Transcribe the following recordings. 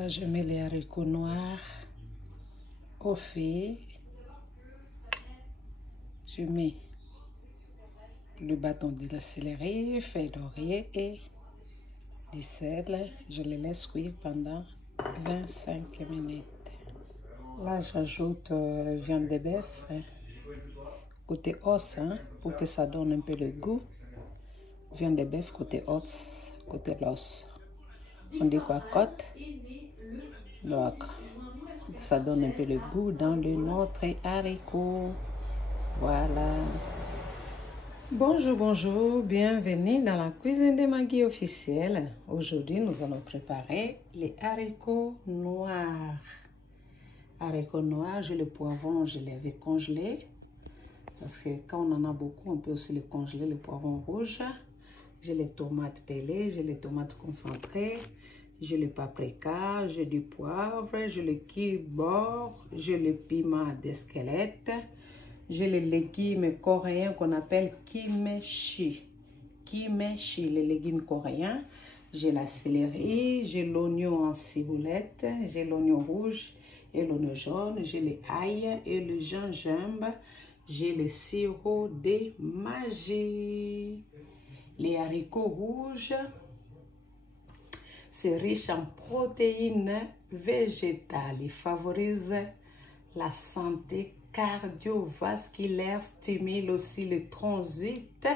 Là, je mets les haricots noirs au feu. Je mets le bâton de la céleri, feuilles d'oreiller et du sel. Je les laisse cuire pendant 25 minutes. Là, j'ajoute viande de bœuf, côté os, pour que ça donne un peu le goût. Viande de bœuf côté os, côté l'os. On dit quoi, côte? Donc, ça donne un peu le goût dans notre haricot. Voilà. Bonjour, bonjour, bienvenue dans la cuisine de Maggie officielle. Aujourd'hui, nous allons préparer les haricots noirs. Haricots noirs, j'ai le poivron, je l'avais congelé. Parce que quand on en a beaucoup, on peut aussi le congeler, le poivron rouge. J'ai les tomates pelées, j'ai les tomates concentrées, j'ai le paprika, j'ai du poivre, j'ai le kibor, j'ai le piment d'esquelette, j'ai les légumes coréens qu'on appelle kimchi. Kimchi, les légumes coréens. J'ai la céleri, j'ai l'oignon en ciboulette, j'ai l'oignon rouge et l'oignon jaune, j'ai les ail et le gingembre, j'ai le sirop de magie. Les haricots rouges, c'est riche en protéines végétales. Ils favorisent la santé cardiovasculaire, stimulent aussi le transit.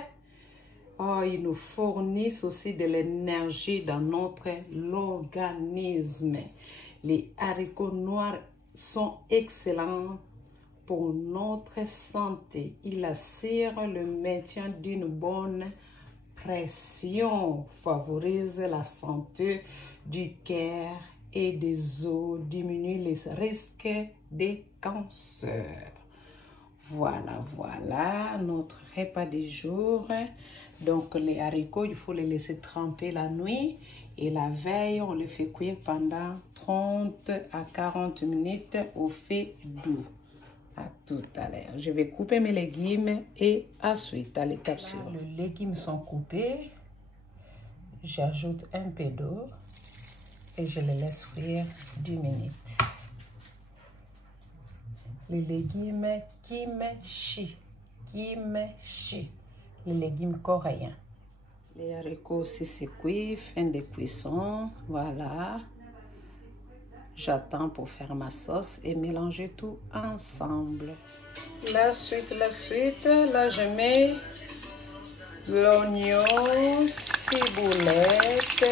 Oh, ils nous fournissent aussi de l'énergie dans notre organisme. Les haricots noirs sont excellents pour notre santé. Ils assurent le maintien d'une bonne pression, favorise la santé du cœur et des os, diminue les risques de cancer. Voilà, voilà notre repas du jour. Donc les haricots, il faut les laisser tremper la nuit et la veille, on les fait cuire pendant 30 à 40 minutes au feu doux. À tout à l'heure. Je vais couper mes légumes et ensuite à l'étape suivante. Les légumes sont coupés. J'ajoute un peu d'eau et je les laisse cuire 10 minutes. Les légumes kimchi. Kimchi. Les légumes coréens. Les haricots aussi c'est cuit, fin de cuisson. Voilà. J'attends pour faire ma sauce et mélanger tout ensemble. La suite, là je mets l'oignon, ciboulette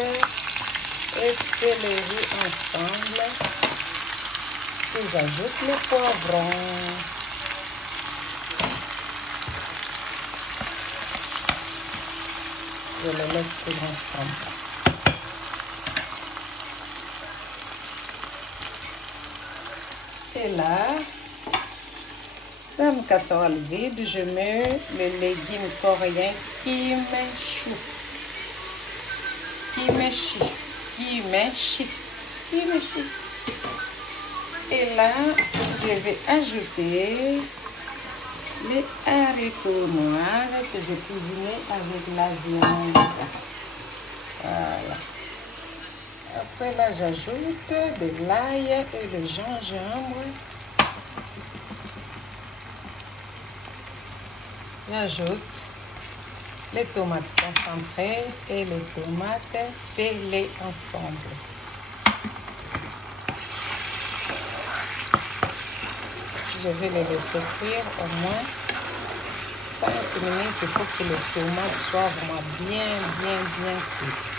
et céleri ensemble. Et j'ajoute le poivron. Je le laisse tout ensemble. Et là, dans une casserole vide, je mets les légumes coréens kimchi. Kimchi. Kimchi. Kimchi. Et là, je vais ajouter les haricots noirs que j'ai cuisinés avec la viande. Voilà. Après là, j'ajoute de l'ail et le gingembre. J'ajoute les tomates concentrées et les tomates pelées ensemble. Je vais les laisser cuire au moins 5 minutes. Il faut que les tomates soient vraiment bien cuites.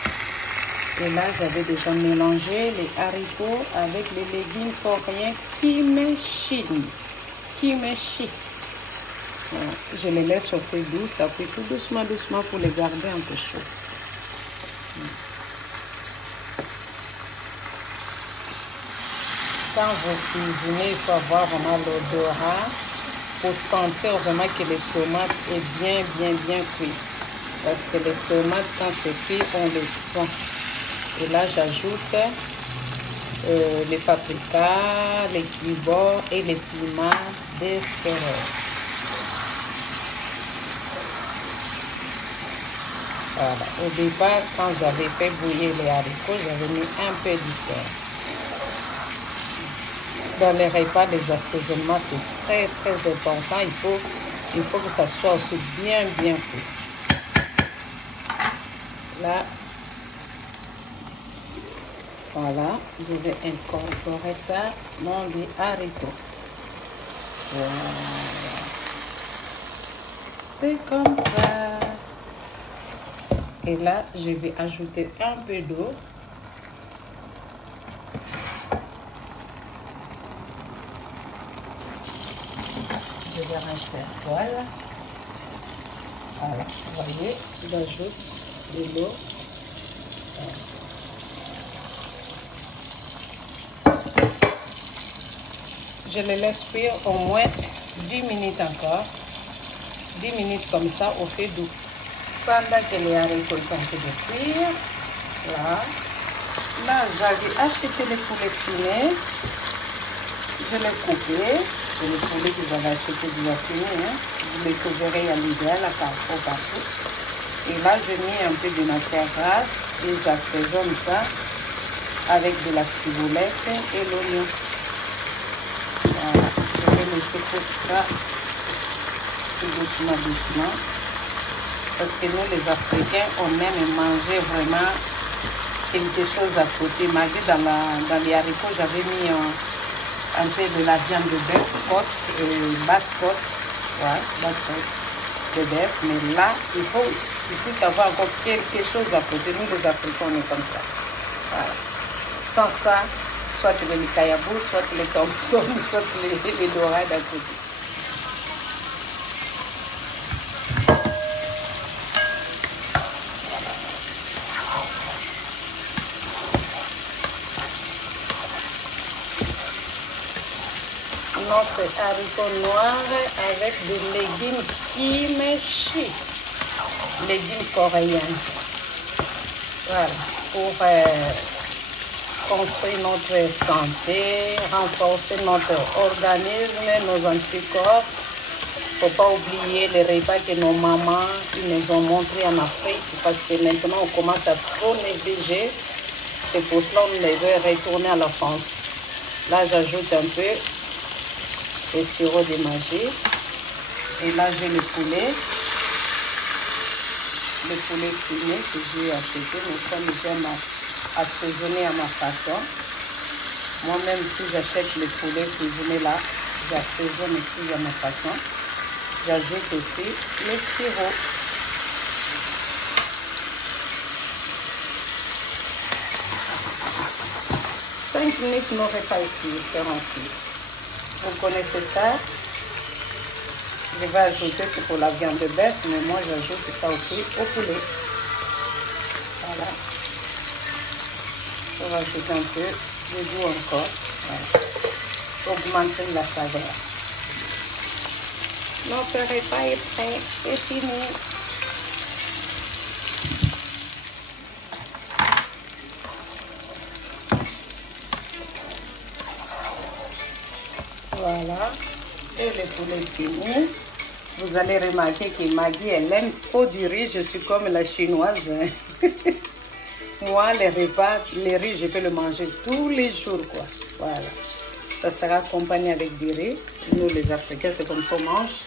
Et là, j'avais déjà mélangé les haricots avec les légumes coréens kimchi. Kimchi. Voilà. Je les laisse au feu doux, ça fait tout doucement pour les garder un peu chauds. Quand vous cuisinez, il faut avoir vraiment l'odorat pour sentir vraiment que les tomates est bien cuites. Parce que les tomates, quand c'est cuit, on les sent. Et là, j'ajoute les paprikas, les kibor et les piments d'esquelette. Voilà. Au départ, quand j'avais fait bouillir les haricots, j'avais mis un peu de sel. Dans les repas, les assaisonnements, c'est très très important. Il faut que ça soit aussi bien cuit. Là, voilà, je vais incorporer ça dans les haricots. Voilà. C'est comme ça. Et là, je vais ajouter un peu d'eau. Je vais rajouter, voilà. Voilà, vous voyez, j'ajoute de l'eau. Je les laisse cuire au moins 10 minutes encore. 10 minutes comme ça au feu doux. Pendant que les haricots sont en train de cuire, là j'avais acheté les poulets finés. Je l'ai coupé. C'est le poulet que j'avais acheté déjà fini. Hein. Vous les trouverez à l'idéal, à Carrefour, partout. Et là, j'ai mis un peu de matière grasse et j'assaisonne ça avec de la ciboulette et l'oignon. Voilà. Je vais laisser pour ça tout doucement, doucement. Parce que nous, les Africains, on aime manger vraiment quelque chose à côté. Malgré dans les haricots, j'avais mis un peu de la viande de bœuf, basse côte, ouais, basse côte de bœuf. Mais là, il faut avoir encore quelque chose à côté. Nous, les Africains, on est comme ça. Voilà. Sans ça, soit les kayabou, soit les thompson, soit les dorades à côté. Notre haricot noir avec des légumes kimchi, légumes coréens. Voilà, pour construire notre santé, renforcer notre organisme, nos anticorps. Il ne faut pas oublier les repas que nos mamans nous ont montrés en Afrique parce que maintenant on commence à trop négliger. C'est pour cela qu'on veut retourner à la France. Là, j'ajoute un peu le sirop de magie. Et là, j'ai le poulet. Le poulet fumé que j'ai acheté. Mais comme j'aime assaisonner à ma façon. Moi-même, si j'achète le poulet cuisiné là, j'assaisonne aussi à ma façon. J'ajoute aussi le sirop. Cinq minutes, nos repas seront cuits. Vous connaissez ça. Je vais ajouter c'est pour la viande de bœuf, mais moi j'ajoute ça aussi au poulet. Voilà. Je vais ajouter un peu de goût encore. Voilà. Augmenter la saveur. Notre repas est prêt, c'est fini. Voilà, et le poulet fini. Vous allez remarquer que Maggie, elle aime trop du riz. Je suis comme la chinoise. Moi, les repas, les riz, je peux le manger tous les jours, quoi. Voilà. Ça sera accompagné avec du riz. Nous, les Africains, c'est comme ça on mange.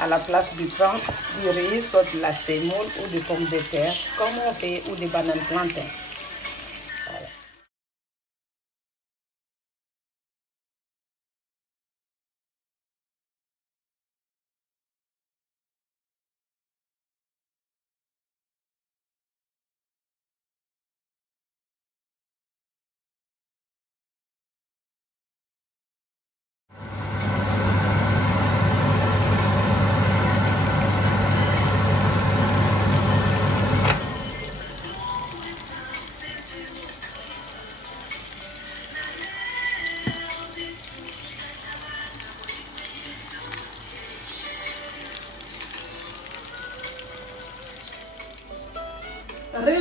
À la place du pain, du riz, soit de la semoule ou des pommes de terre, comme on fait, ou des bananes plantains. Voilà.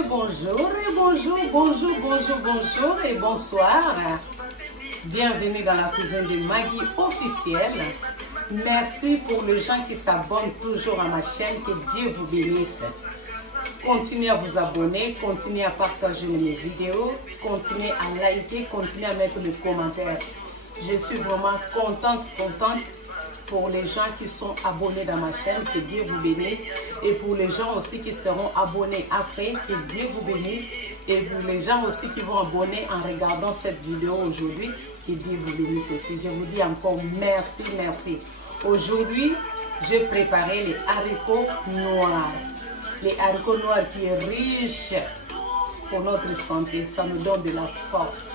Bonjour et bonjour, bonjour, bonjour, bonjour et bonsoir. Bienvenue dans la cuisine de Maggie officielle. Merci pour les gens qui s'abonnent toujours à ma chaîne. Que Dieu vous bénisse. Continuez à vous abonner, continuez à partager mes vidéos, continuez à liker, continuez à mettre des commentaires. Je suis vraiment contente pour les gens qui sont abonnés dans ma chaîne, que Dieu vous bénisse. Et pour les gens aussi qui seront abonnés après, que Dieu vous bénisse. Et pour les gens aussi qui vont abonner en regardant cette vidéo aujourd'hui, que Dieu vous bénisse aussi. Je vous dis encore merci, merci. Aujourd'hui, j'ai préparé les haricots noirs. Les haricots noirs qui est riche pour notre santé. Ça nous donne de la force.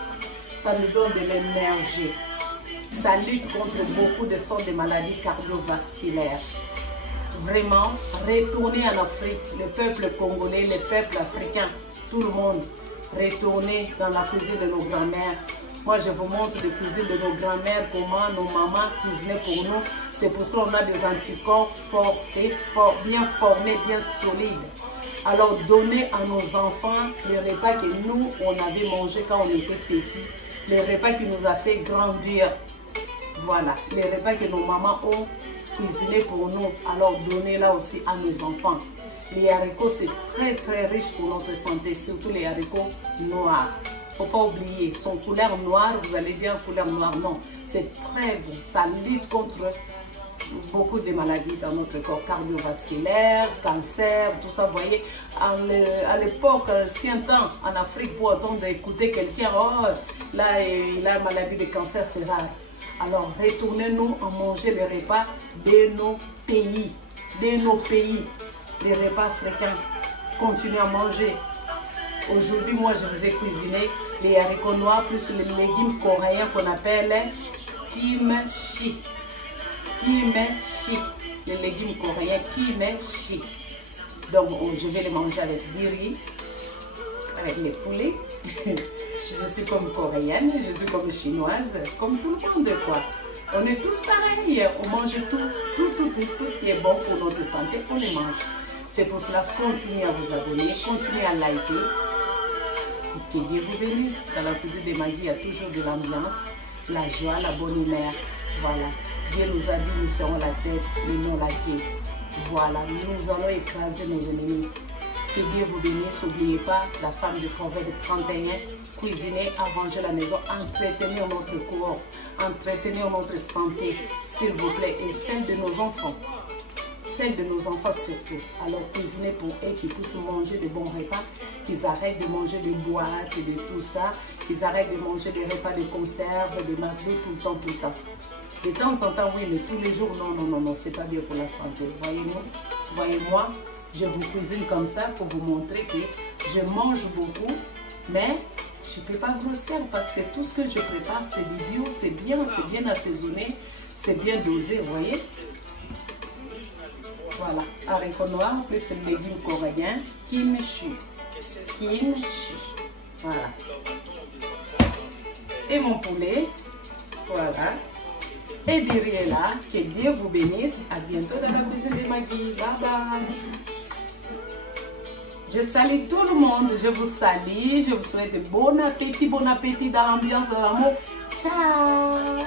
Ça nous donne de l'énergie. Ça lutte contre beaucoup de sortes de maladies cardiovasculaires. Vraiment, retournez en Afrique, le peuple congolais, le peuple africain, tout le monde, retournez dans la cuisine de nos grands-mères. Moi, je vous montre les cuisines de nos grands-mères, comment nos mamans cuisinaient pour nous. C'est pour ça qu'on a des anticorps forcés, bien formés, bien solides. Alors, donnez à nos enfants les repas que nous, on avait mangé quand on était petits. Les repas qui nous a fait grandir. Voilà, les repas que nos mamans ont cuisinés pour nous. Alors, donnez-la aussi à nos enfants. Les haricots, c'est très, très riche pour notre santé, surtout les haricots noirs. Il ne faut pas oublier, son couleur noire, vous allez dire couleur noire, non. C'est très bon, ça lutte contre beaucoup de maladies dans notre corps, cardiovasculaire, cancer, tout ça. Vous voyez, à l'époque, ancien temps, en Afrique, pour entendre écouter quelqu'un, oh, là, il a une maladie de cancer, c'est rare. Alors, retournez-nous à manger les repas de nos pays, les repas africains. Continuez à manger. Aujourd'hui, moi, je vous ai cuisiné les haricots noirs plus les légumes coréens qu'on appelle kimchi. Kimchi. Les légumes coréens kimchi. Donc, je vais les manger avec du riz, avec les poulets. Je suis comme coréenne, je suis comme chinoise, comme tout le monde, quoi. On est tous pareils, on mange tout ce qui est bon pour notre santé, on les mange. C'est pour cela, continuez à vous abonner, continuez à liker. Que Dieu vous bénisse. Dans la cuisine de Magui, il y a toujours de l'ambiance, la joie, la bonne humeur. Voilà. Dieu nous a dit, nous serons la tête, mais non la queue. Voilà. Nous allons écraser nos ennemis. Que Dieu vous bénisse. N'oubliez pas, la femme de Proverbe 31, cuisiner, arranger la maison, entretenir notre corps, entretenir notre santé, s'il vous plaît, et celle de nos enfants. Celle de nos enfants surtout. Alors cuisinez pour eux qui puissent manger de bons repas, qu'ils arrêtent de manger des boîtes et de tout ça, qu'ils arrêtent de manger des repas de conserve, de McDo tout le temps. De temps en temps, oui, mais tous les jours, non, c'est pas bien pour la santé. Voyez-moi, je vous cuisine comme ça pour vous montrer que je mange beaucoup, mais je ne peux pas grossir parce que tout ce que je prépare, c'est du bio, c'est bien assaisonné, c'est bien dosé, vous voyez. Voilà, haricots noirs plus les légumes coréens, kimchi. Voilà. Et mon poulet, voilà. Et du riz est là, que Dieu vous bénisse. À bientôt dans la cuisine de Magui. Bye bye. Je salue tout le monde, je vous salue, je vous souhaite bon appétit dans l'ambiance de l'amour. Ciao.